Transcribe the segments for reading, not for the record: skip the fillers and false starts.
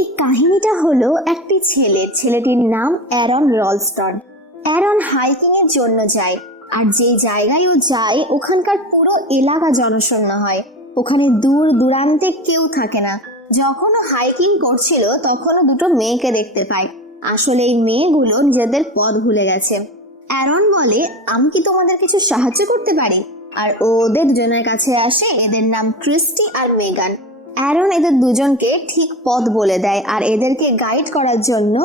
এই কাহিনীটা হলো একটি ছেলেটির নাম অ্যারন রলস্টন। অ্যারন হাইকিং এর জন্য যায়, আর যে জায়গায় ও যায় ওখানকার পুরো এলাকা জনশূন্য হয়। ওখানে দূর দূরান্তে কেউ থাকে না। যখন ও হাইকিং করছিল তখন ও দুটো মেয়েকে দেখতে পায়। আসলে এই মেয়েগুলো নিজেদের পথ ভুলে গেছে। অ্যারন বলে, আমি কি তোমাদের কিছু সাহায্য করতে পারি? আর ও ওদের দুজনের কাছে আসে। এদের নাম ক্রিস্টি আর মেগান। অ্যারন এদের দুজনকে ঠিক পথ বলে দেয় আর এদেরকে গাইড করার জন্য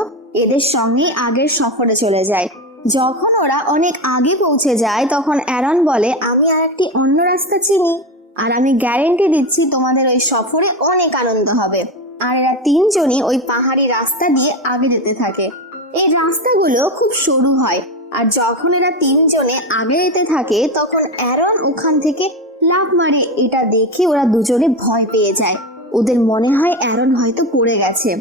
এদের সঙ্গে আগের সফরে চলে যায়। যখন ওরা অনেক আগে পৌঁছে যায় তখন অ্যারন বলে, আমি আর একটি অন্য রাস্তা চিনি, আর আমি গ্যারেন্টি দিচ্ছি তোমাদের ওই সফরে অনেক আনন্দ হবে। আর এরা তিনজনই ওই পাহাড়ি রাস্তা দিয়ে আগে যেতে থাকে। এই রাস্তাগুলো খুব সরু হয়, আর যখন এরা তিনজনে আগে যেতে থাকে তখন অ্যারন ওখান থেকে লাফ মারে। এটা দেখে ওরা দুজনে ভয় পেয়ে যায়। ওদের মনে হয় অ্যারন হয়তো পড়ে গেছে।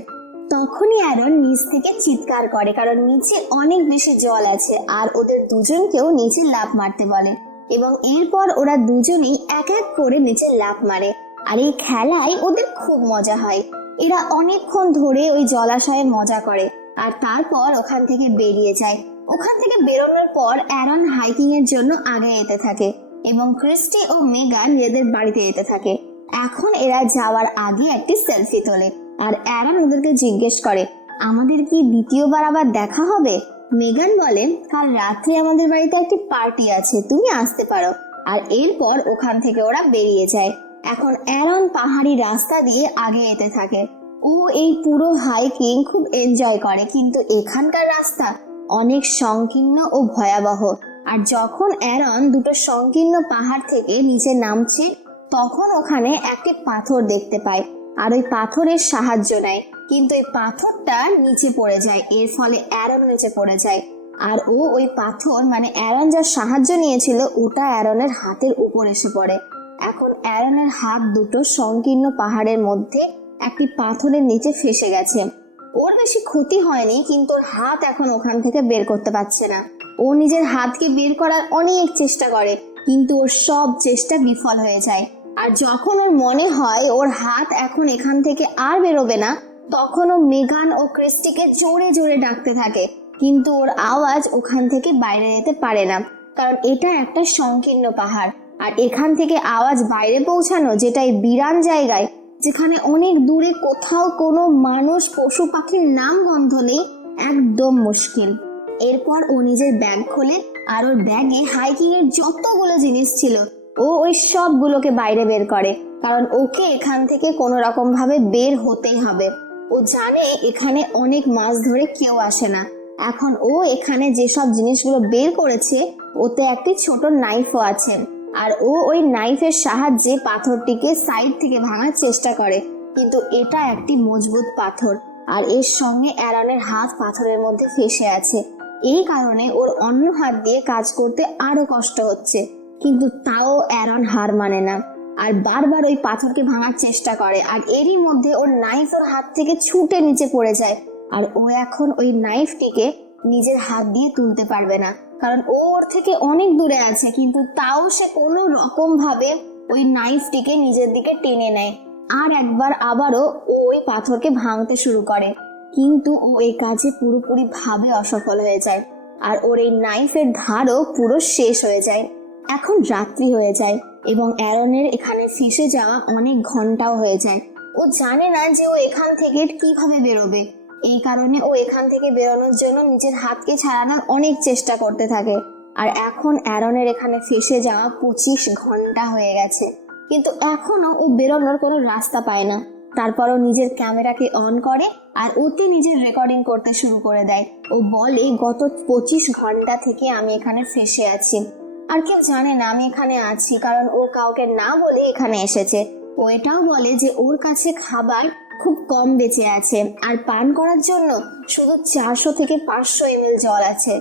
তখনই অ্যারন নিচ থেকে চিৎকার করে, কারণ নিচে অনেক বেশি জল আছে, আর ওদের দুজনকেও নিচে লাফ মারতে বলে। এবং এরপর ওরা দুজনেই এক এক করে নিচে লাফ মারে। আর এই খেলায় ওদের খুব মজা হয়। এরা অনেকক্ষণ ধরে ওই জলাশয়ে মজা করে আর তারপর ওখান থেকে বেরিয়ে যায়। ওখান থেকে বেরোনোর পর অ্যারন হাইকিং এর জন্য আগে যেতে থাকে এবং ক্রিস্টি ও মেগান এদের বাড়িতে যেতে থাকে। এখন এরা যাওয়ার আগে একটি সেলফি তোলে, আর অ্যারন ওদেরকে জিজ্ঞেস করে, আমাদের কি দ্বিতীয়বার আবার দেখা হবে? মেগান বলে, কাল রাত্রে আমাদের বাড়িতে একটি পার্টি আছে, তুমি আসতে পারো। আর এরপর ওখান থেকে ওরা বেরিয়ে যায়। এখন অ্যারন পাহাড়ি রাস্তা দিয়ে আগে যেতে থাকে। ও এই পুরো হাইকিং খুব এনজয় করে, কিন্তু এখানকার রাস্তা অনেক সংকীর্ণ ও ভয়াবহ। আর যখন অ্যারন দুটো সংকীর্ণ পাহাড় থেকে নিচে নামছে তখন ওখানে একটি পাথর দেখতে পায়, আর ওই পাথরের সাহায্য নেয়, কিন্তু এই পাথরটা নিচে পড়ে যায়। এর ফলে অ্যারন নিচে পড়ে যায়। আর ও ওই পাথর মানে অ্যারন যার সাহায্য নিয়েছিল ওটা অ্যারনের হাতের উপর এসে পড়ে। এখন অ্যারনের হাত দুটো সংকীর্ণ পাহাড়ের মধ্যে একটি পাথরের নিচে ফেসে গেছে। ওর বেশি ক্ষতি হয়নি, কিন্তু ওর হাত এখন ওখান থেকে বের করতে পারছে না। ও নিজের হাতকে বের করার অনেক চেষ্টা করে, কিন্তু ওর সব চেষ্টা বিফল হয়ে যায়। আর যখন ওর মনে হয় ওর হাত এখন এখান থেকে আর বেরোবে না, তখন ও মেগান ও ক্রিস্টিকে জোরে জোরে ডাকতে থাকে, কিন্তু ওর আওয়াজ ওখান থেকে বাইরে যেতে পারে না, কারণ এটা একটা সংকীর্ণ পাহাড়। আর এখান থেকে আওয়াজ বাইরে পৌঁছানো, যেটাই বিরান জায়গায় যেখানে অনেক দূরে কোথাও কোনো মানুষ পশু পাখির নাম গন্ধ নেই, একদম মুশকিল। এরপর ও নিজের ব্যাগ খোলে, আর ওর ব্যাগে হাইকিং এর যতগুলো জিনিস ছিল ও ওই সবগুলোকে বাইরে বের করে, কারণ ওকে এখান থেকে কোনো রকম ভাবে বের হতেই হবে। ও জানে এখানে অনেক মাস ধরে কেউ আসে না। এখন ও এখানে যেসব জিনিসগুলো বের করেছে ওতে একটি ছোট নাইফও আছে, আর ও ওই নাইফের সাহায্যে পাথরটিকে সাইড থেকে ভাঙার চেষ্টা করে, কিন্তু এটা একটি মজবুত পাথর, আর এর সঙ্গে অ্যারনের হাত পাথরের মধ্যে ফেসে আছে। এই কারণে ওর অন্য হাত দিয়ে কাজ করতে আরো কষ্ট হচ্ছে, কিন্তু তাও অ্যারন হার মানে না, আর বারবার ওই পাথরকে ভাঙার চেষ্টা করে। আর এরই মধ্যে ওর নাইফ ওর হাত থেকে ছুটে নিচে পড়ে যায়, আর ও এখন ওই নাইফটিকে নিজের হাত দিয়ে তুলতে পারবে না, কারণ ও ওর থেকে অনেক দূরে আছে। কিন্তু তাও সে কোনো রকম ভাবে ওই নাইফটিকে নিজের দিকে টেনে নেয়, আর একবার আবারও ও ওই পাথরকে ভাঙতে শুরু করে, কিন্তু ও এই কাজে পুরোপুরি ভাবে অসফল হয়ে যায়, আর ওর এই নাইফের ধারও পুরো শেষ হয়ে যায়। এখন রাত্রি হয়ে যায় এবং অ্যারনের এখানে ফেসে যাওয়া অনেক ঘন্টাও হয়ে যায়। ও জানে না যে ও এখান থেকে কিভাবে বেরোবে। এই কারণে ও এখান থেকে বেরোনোর জন্য নিজের হাতকে ছাড়ানোর অনেক চেষ্টা করতে থাকে। আর এখন অ্যারনের এখানে ফেসে যাওয়া 25 ঘন্টা হয়ে গেছে, কিন্তু এখনো ও বেরোনোর কোনো রাস্তা পায় না। তারপরও নিজের ক্যামেরাকে অন করে আর ওতে নিজের রেকর্ডিং করতে শুরু করে দেয়। ও বলে, গত 25 ঘন্টা থেকে আমি এখানে ফেসে আছি, আর কেউ জানে না আমি এখানে আছি, কারণ ও কাউকে না বলে এখানে এসেছে। ও এটাও বলে যে ওর কাছে খাবার খুব কম বেঁচে আছে, আর পান করার জন্য শুধু 400 থেকে 500 ml জল আছে।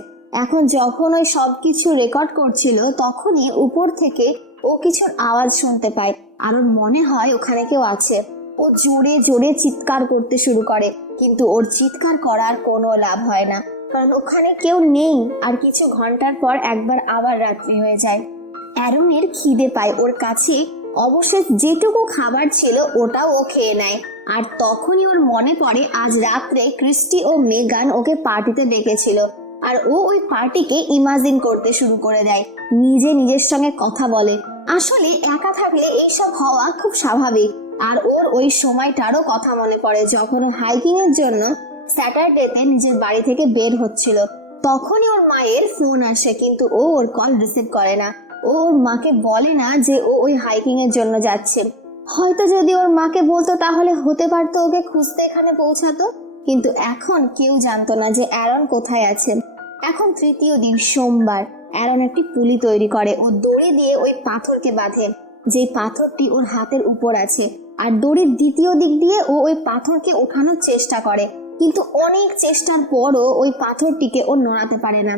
এখন যখন ওই সবকিছু রেকর্ড করছিল তখনই উপর থেকে ও কিছুর আওয়াজ শুনতে পায়, আর ওর মনে হয় ওখানে কেউ আছে। ও জোরে জোরে চিৎকার করতে শুরু করে, কিন্তু ওর চিৎকার করার কোনো লাভ হয় না, কারণ ওখানে কেউ নেই। আর কিছু ঘন্টার পর একবার আবার রাত্রি হয়ে যায়। অ্যারনের খিদে পায়, ওর কাছে অবশ্যই যেটুকু খাবার ছিল ওটাও ও খেয়ে নেয়। আর তখনই ওর মনে পড়ে আজ রাত্রে ক্রিস্টি ও মেগান ওকে পার্টিতে ডেকেছিল। আর ও ওই পার্টিকে ইমাজিন করতে শুরু করে দেয়, নিজের সঙ্গে কথা বলে। আসলে একা থাকলে এইসব হওয়া খুব স্বাভাবিক। আর ওর ওই সময়টারও কথা মনে পড়ে যখন ও হাইকিং এর জন্য স্যাটারডেতে নিজের বাড়ি থেকে বের হচ্ছিল। তখনই ওর মায়ের ফোন আসে, কিন্তু ও ওর কল রিসিভ করে না। ও ওর মাকে বলে না যে ও ওই হাইকিং এর জন্য যাচ্ছে। হয়তো যদি ওর মাকে বলতো তাহলে হতে পারতো ওকে খুঁজতে এখানে পৌঁছাতো, কিন্তু এখন কেউ জানতো না যে অ্যারন কোথায় আছে। এখন তৃতীয় দিন, সোমবার। অ্যারন একটি পুলি তৈরি করে। ও দড়ি দিয়ে ওই পাথরকে বাঁধে, যে পাথরটি ওর হাতের উপর আছে। আর দড়ির দ্বিতীয় দিক দিয়ে ও ওই পাথরকে ওঠানোর চেষ্টা করে, কিন্তু অনেক চেষ্টার পরও ওই পাথরটিকে ও নড়াতে পারে না।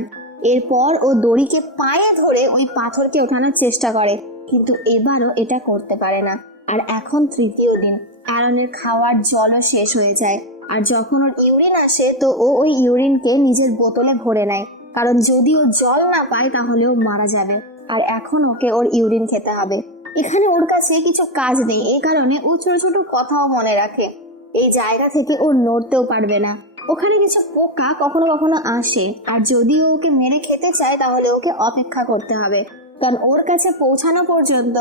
এরপর ও দড়িকে পায়ে ধরে ওই পাথরকে ওঠানোর চেষ্টা করে, কিন্তু এবারও এটা করতে পারে না। আর এখন তৃতীয় দিন। অ্যারনের খাওয়ার জলও শেষ হয়ে যায়। আর যখন ওর ইউরিন আসে তো ও ওই ইউরিনকে নিজের বোতলে ভরে নেয়, কারণ যদি ও জল না পায় তাহলে ও মারা যাবে। আর এখন ওকে ওর ইউরিন খেতে হবে। এখানে ওর কাছে কিছু কাজ নেই, এই কারণে ও ছোট ছোট কথাও মনে রাখে। এই জায়গা থেকে ও নড়তেও পারবে না। ওখানে কিছু পোকা কখনো কখনো আসে, আর যদি ওকে মেরে খেতে চায় তাহলে ওকে অপেক্ষা করতে হবে, কারণ ওর কাছে পৌঁছানো পর্যন্ত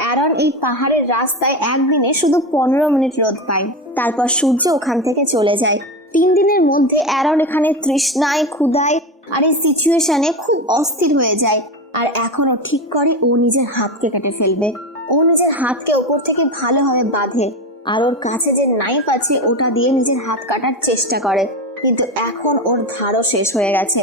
অ্যারন এই পাহাড়ের রাস্তায় একদিনে শুধু 15 মিনিট রোদ পায়। তারপর সূর্য ওখান থেকে চলে যায়। 3 দিনের মধ্যে অ্যারন এখানে তৃষ্ণায়, ক্ষুধায় আর এই সিচুয়েশনে খুব অস্থির হয়ে যায়। আর এখনো ঠিক করে ও নিজের হাতকে কেটে ফেলবে। ও নিজের হাতকে ওপর থেকে ভালোভাবে বাঁধে, আর ওর কাছে যে নাইফ আছে ওটা দিয়ে নিজের হাত কাটার চেষ্টা করে, কিন্তু এখন ওর ধারও শেষ হয়ে গেছে,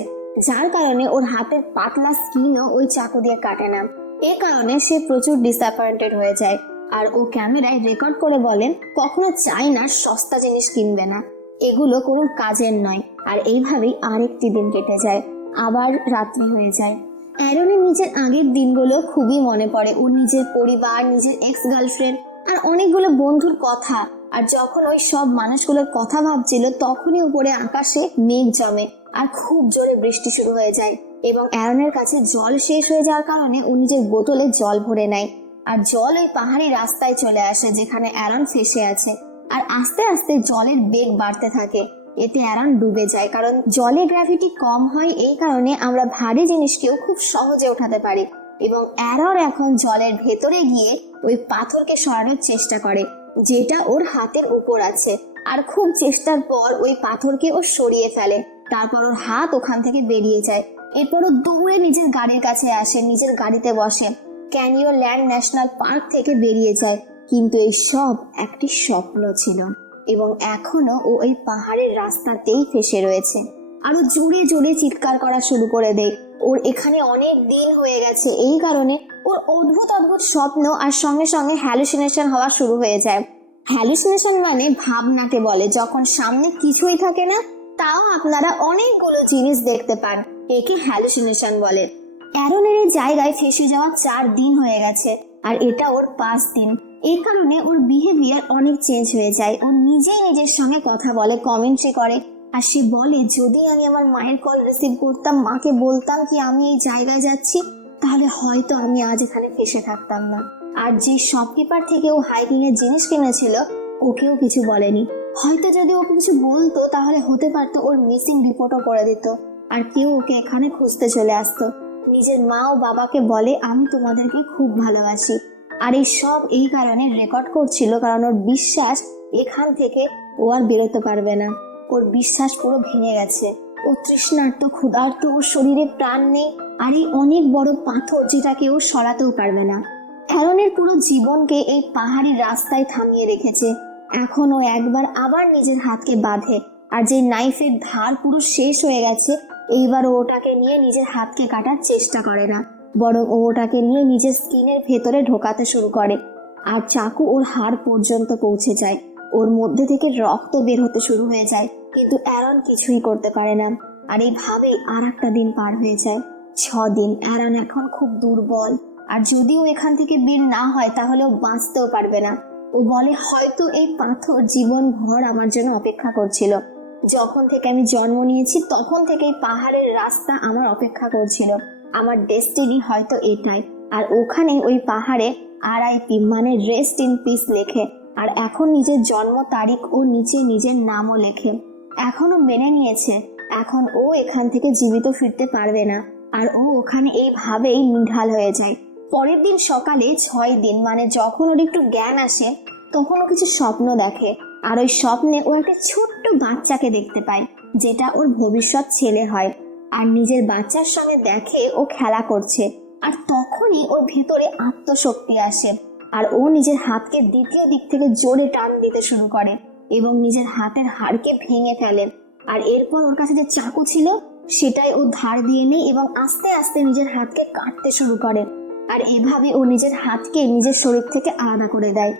যার কারণে ওর হাতের পাতলা স্কিনও ওই চাকু দিয়ে কাটে না। এ কারণে সে প্রচুর ডিসঅ্যাপয়েন্টেড হয়ে যায়। আর ও ক্যামেরায় রেকর্ড করে বলেন, কখনো চাই না সস্তা জিনিস কিনবে না, এগুলো কোনো কাজের নয়। আর এইভাবেই আরেকটি দিন কেটে যায়, আবার রাত্রি হয়ে যায়। অ্যারনের নিজের আগের দিনগুলো খুবই মনে পড়ে, ওর নিজের পরিবার, নিজের এক্স গার্লফ্রেন্ড আর অনেকগুলো বন্ধুর কথা। আর যখন ওই সব মানুষগুলোর কথা ভাবছিল তখনই উপরে আকাশে মেঘ জমে আর খুব জোরে বৃষ্টি শুরু হয়ে যায়, এবং অ্যারনের কাছে জল শেষ হয়ে যাওয়ার কারণে ও নিজের বোতলে জল ভরে নেয়। আর জল ওই পাহাড়ি রাস্তায় চলে আসে যেখানে অ্যারন ফেসে আছে। আর আস্তে আস্তে জলের বেগ বাড়তে থাকে। এতে অ্যারন ডুবে যায়, কারণ জলে গ্র্যাভিটি কম হয়, এই কারণে আমরা ভারী জিনিসকেও খুব সহজে ওঠাতে পারি। এবং অ্যারন এখন জলের ভেতরে গিয়ে ওই পাথরকে সরানোর চেষ্টা করে যেটা ওর হাতের উপর আছে। আর খুব চেষ্টার পর ওই পাথরকে ও সরিয়ে ফেলে। তারপর ওর হাত ওখান থেকে বেরিয়ে যায়। এরপর ও দৌড়ে নিজের গাড়ির কাছে আসে, নিজের গাড়িতে বসে ক্যানিও ল্যান্ড ন্যাশনাল পার্ক থেকে বেরিয়ে যায়। কিন্তু এই সব একটি স্বপ্ন ছিল, এবং এখনো ও এই পাহাড়ের রাস্তাতেই ফেসে রয়েছে। আরো জোরে জোরে চিৎকার করা শুরু করে দেয়। ওর এখানে অনেক দিন হয়ে গেছে, এই কারণে ওর অদ্ভুত অদ্ভুত স্বপ্ন আর সঙ্গে সঙ্গে হ্যালুসিনেশন হওয়া শুরু হয়ে যায়। হ্যালুসিনেশন মানে ভাবনাকে বলে, যখন সামনে কিছুই থাকে না তাও আপনারা অনেকগুলো জিনিস দেখতে পান, একে হ্যালুসিনেশন বলে। অ্যারনের এই জায়গায় ফেসে যাওয়া 4 দিন হয়ে গেছে, আর এটা ওর 5 দিন। এই কারণে ওর বিহেভিয়ার অনেক চেঞ্জ হয়ে যায়। ও নিজেই নিজের সঙ্গে কথা বলে, কমেন্ট্রি করে, আর সে বলে যদি আমি আমার মায়ের কল রিসিভ করতাম, মাকে বলতাম কি আমি এই জায়গায় যাচ্ছি, তাহলে হয়তো আমি আজ এখানে ফেসে থাকতাম না। আর যে শপকিপার থেকে ও হাইকিং এর জিনিস কিনেছিল ওকেও কিছু বলেনি। হয়তো যদি ওকে কিছু বলতো তাহলে হতে পারতো ওর মিসিং রিপোর্টও করে দিত, আর কেউ ওকে এখানে খুঁজতে চলে আসতো। নিজের মা ও বাবাকে বলে আমি তোমাদেরকে খুব ভালোবাসি। আর এই সব এই কারণে রেকর্ড করছিল, কারণ ওর বিশ্বাস এখান থেকে ও আর বেরোতে পারবে না। ওর বিশ্বাস পুরো ভেঙে গেছে। ও তৃষ্ণার্ত, ক্ষুধার্ত, ওর শরীরে প্রাণ নেই, আর এই অনেক বড় পাথর যেটাকে ও সরাতেও পারবে না। অ্যারনের পুরো জীবনকে এই পাহাড়ি রাস্তায় থামিয়ে রেখেছে। এখন ও একবার আবার নিজের হাতকে বাঁধে, আর যে নাইফের ধার পুরো শেষ হয়ে গেছে এইবার ও ওটাকে নিয়ে নিজের হাতকে কাটার চেষ্টা করে না, বরং ও ওটাকে নিয়ে নিজের স্কিনের ভেতরে ঢোকাতে শুরু করে। আর চাকু ওর হাড় পর্যন্ত পৌঁছে যায়, ওর মধ্যে থেকে রক্ত বের হতে শুরু হয়ে যায়, কিন্তু অ্যারন কিছুই করতে পারে না। আর এইভাবেই আর একটা দিন পার হয়ে যায়। 6 দিন। অ্যারন এখন খুব দুর্বল, আর যদিও এখান থেকে বের না হয় তাহলে ও বাঁচতেও পারবে না। ও বলে হয়তো এই পাথর জীবন ভর আমার জন্য অপেক্ষা করছিল। যখন থেকে আমি জন্ম নিয়েছি তখন থেকে এই পাহাড়ের রাস্তা আমার অপেক্ষা করছিল। আমার ডেস্টিনি হয়তো এটাই। আর ওখানে ওই পাহাড়ে RIP মানে রেস্ট ইন পিস লেখে। আর এখন নিজের জন্ম তারিখ ও নিচে নিজের নামও লেখে। এখনো মেনে নিয়েছে এখন ও এখান থেকে জীবিত ফিরতে পারবে না, আর ও ওখানে এইভাবেই নিঢাল হয়ে যায়। পরের দিন সকালে 6 দিন মানে যখন ওর একটু জ্ঞান আসে তখন ও কিছু স্বপ্ন দেখে। আর ওই স্বপ্নে ও একটা ছোট্ট বাচ্চাকে দেখতে পায় যেটা ওর ভবিষ্যৎ ছেলে হয়। আর নিজের বাচ্চার সঙ্গে দেখে ও খেলা করছে, আর তখনই ওর ভেতরে আত্মশক্তি আসে। আর ও নিজের হাতকে দ্বিতীয় দিক থেকে জোরে টান দিতে শুরু করে এবং নিজের হাতের হাড়কে ভেঙে ফেলে। আর এরপর ওর কাছে যে চাকু ছিল সেটাই ও ধার দিয়ে নেয় এবং আস্তে আস্তে নিজের হাতকে কাটতে শুরু করে। আর এভাবে ও নিজের হাতকে নিজের শরীর থেকে আলাদা করে দেয়।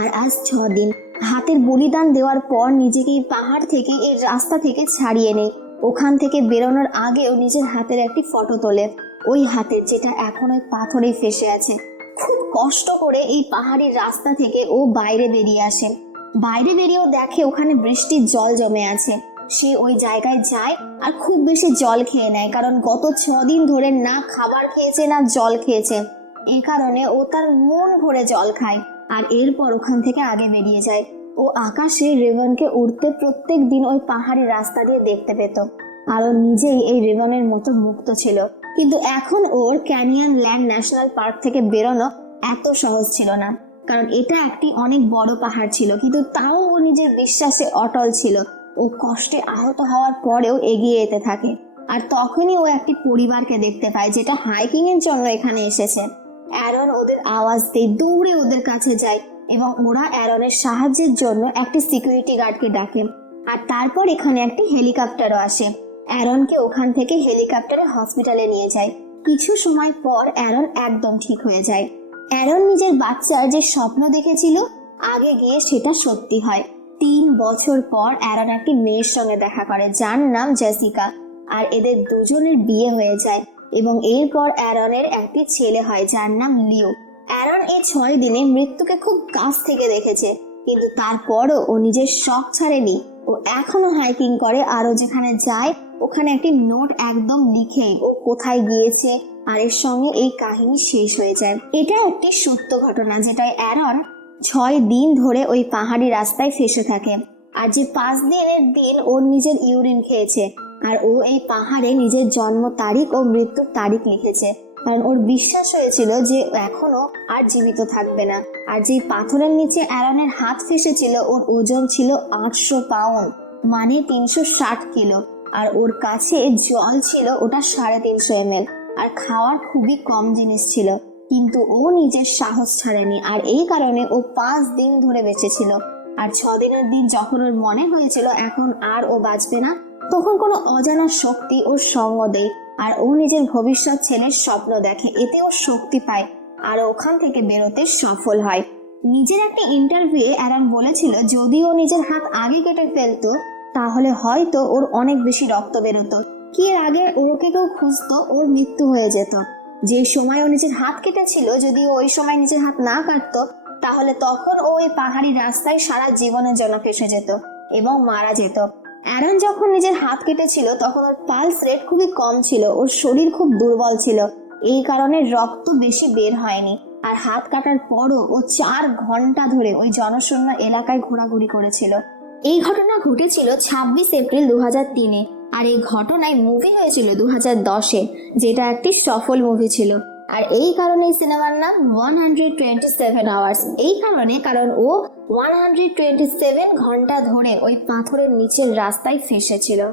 আর আজ 6 দিন হাতের বলিদান দেওয়ার পর নিজেকে এই পাহাড় থেকে এই রাস্তা থেকে ছাড়িয়ে নেয়। ওখান থেকে বেরোনোর আগেও নিজের হাতের একটি ফটো তোলে, ওই হাতের যেটা এখন ওই পাথরে ফেসে আছে। খুব কষ্ট করে এই পাহাড়ি রাস্তা থেকে ও বাইরে বেরিয়ে আসে। বাইরে বেরিয়েও দেখে ওখানে বৃষ্টির জল জমে আছে। সে ওই জায়গায় যায় আর খুব বেশি জল খেয়ে নেয়, কারণ গত 6 দিন ধরে না খাবার খেয়েছে না জল খেয়েছে। এই কারণে ও তার মন ভরে জল খায় আর এরপর ওখান থেকে আগে বেরিয়ে যায়। ও আকাশে রেভনকে উড়তে প্রত্যেক দিন ওই পাহাড়ি রাস্তা দিয়ে দেখতে পেত, আর ও নিজেই এই রেভনের মতো মুক্ত ছিল। কিন্তু এখন ওর ক্যানিয়ন ল্যান্ড ন্যাশনাল পার্ক থেকে বেরোনো এত সহজ ছিল না, কারণ এটা একটি অনেক বড় পাহাড় ছিল। কিন্তু তাও ও নিজের বিশ্বাসে অটল ছিল। ও কষ্টে আহত হওয়ার পরেও এগিয়ে যেতে থাকে। আর তখনই ও একটি পরিবারকে দেখতে পায় যেটা হাইকিং এর জন্য এখানে এসেছে। অ্যারন ওদের আওয়াজ দিয়ে দৌড়ে ওদের কাছে যায় এবং ওরা অ্যারনের সাহায্যের জন্য একটি সিকিউরিটি গার্ডকে ডাকে। আর তারপর এখানে একটি হেলিকপ্টারও আসে। অ্যারনকে ওখান থেকে হেলিকপ্টারে হসপিটালে নিয়ে যায়। কিছু সময় পর অ্যারন একদম ঠিক হয়ে যায়। অ্যারন নিজের বাচ্চার যে স্বপ্ন দেখেছিল আগে গিয়ে সেটা সত্যি হয়। 3 বছর পর অ্যারন একটি মেয়ের সঙ্গে দেখা করে যার নাম জেসিকা। আর এদের দুজনের বিয়ে হয়ে যায় এবং এরপর অ্যারনের একটি ছেলে হয় যার নাম লিও। অ্যারন এই 6 দিনে মৃত্যুকে খুব কাছ থেকে দেখেছে, কিন্তু তারপরও ও নিজের শখ ছাড়েনি। ও এখনো হাইকিং করে, আরও যেখানে যায় ওখানে একটি নোট একদম লিখেই ও কোথায় গিয়েছে। আর এর সঙ্গে এই কাহিনী শেষ হয়ে যায়। এটা একটি সত্য ঘটনা যেটাই অ্যারন 6 দিন ধরে ওই পাহাড়ি রাস্তায় ফেসে থাকে। আর যে 5 দিনের দিন ওর নিজের ইউরিন খেয়েছে, আর ও এই পাহাড়ে নিজের জন্ম তারিখ ও মৃত্যুর তারিখ লিখেছে, কারণ ওর বিশ্বাস হয়েছিল যে এখনো আর জীবিত থাকবে না। আর যে পাথরের নিচে অ্যারনের হাত ফেসেছিল ওর ওজন ছিল 800 পাউন্ড মানে 360 কিলো। আর ওর কাছে জল ছিল ওটা 350 ml। আর খাওয়ার খুবই কম জিনিস ছিল, কিন্তু ও নিজের সাহস ছাড়েনি। আর এই কারণে ও 5 দিন ধরে বেঁচে ছিল। আর 6 দিনের দিন যখন ওর মনে হয়েছিল এখন আর ও বাঁচবে না, তখন কোনো অজানা শক্তি ওর সঙ্গ দেয় আর ও নিজের ভবিষ্যৎ ছেলের স্বপ্ন দেখে। এতে ও শক্তি পায় আর ওখান থেকে বেরোতে সফল হয়। নিজের একটা ইন্টারভিউয়ে অ্যারন বলেছিল যদি ও নিজের হাত আগে কেটে ফেলতো তাহলে হয়তো ওর অনেক বেশি রক্ত বেরোতো, কি এর আগে ওকে কেউ খুঁজতো ওর মৃত্যু হয়ে যেত। যে সময় ও নিজের হাত কেটেছিল যদি ও ওই সময় নিজের হাত না কাটতো তাহলে তখন ও এই পাহাড়ি রাস্তায় সারা জীবনের জন্য ফেসে যেত এবং মারা যেত। অ্যারন যখন নিজের হাত কেটেছিল তখন ওর পালস রেট খুবই কম ছিল, ওর শরীর খুব দুর্বল ছিল, এই কারণে রক্ত বেশি বের হয়নি। আর হাত কাটার পরও ও 4 ঘন্টা ধরে ওই জনশূন্য এলাকায় ঘোরাঘুরি করেছিল। এই ঘটনা ঘটেছিল 26 এপ্রিল 2003-এ। আর এই ঘটনায় মুভি হয়েছিল 2010-এ, যেটা একটি সফল মুভি ছিল। আর এই কারণে সিনেমার নাম 127 আওয়ার্স। এই কারণ ও 127 ঘন্টা ধরে ওই পাথরের নিচের রাস্তায় ফেসেছিল।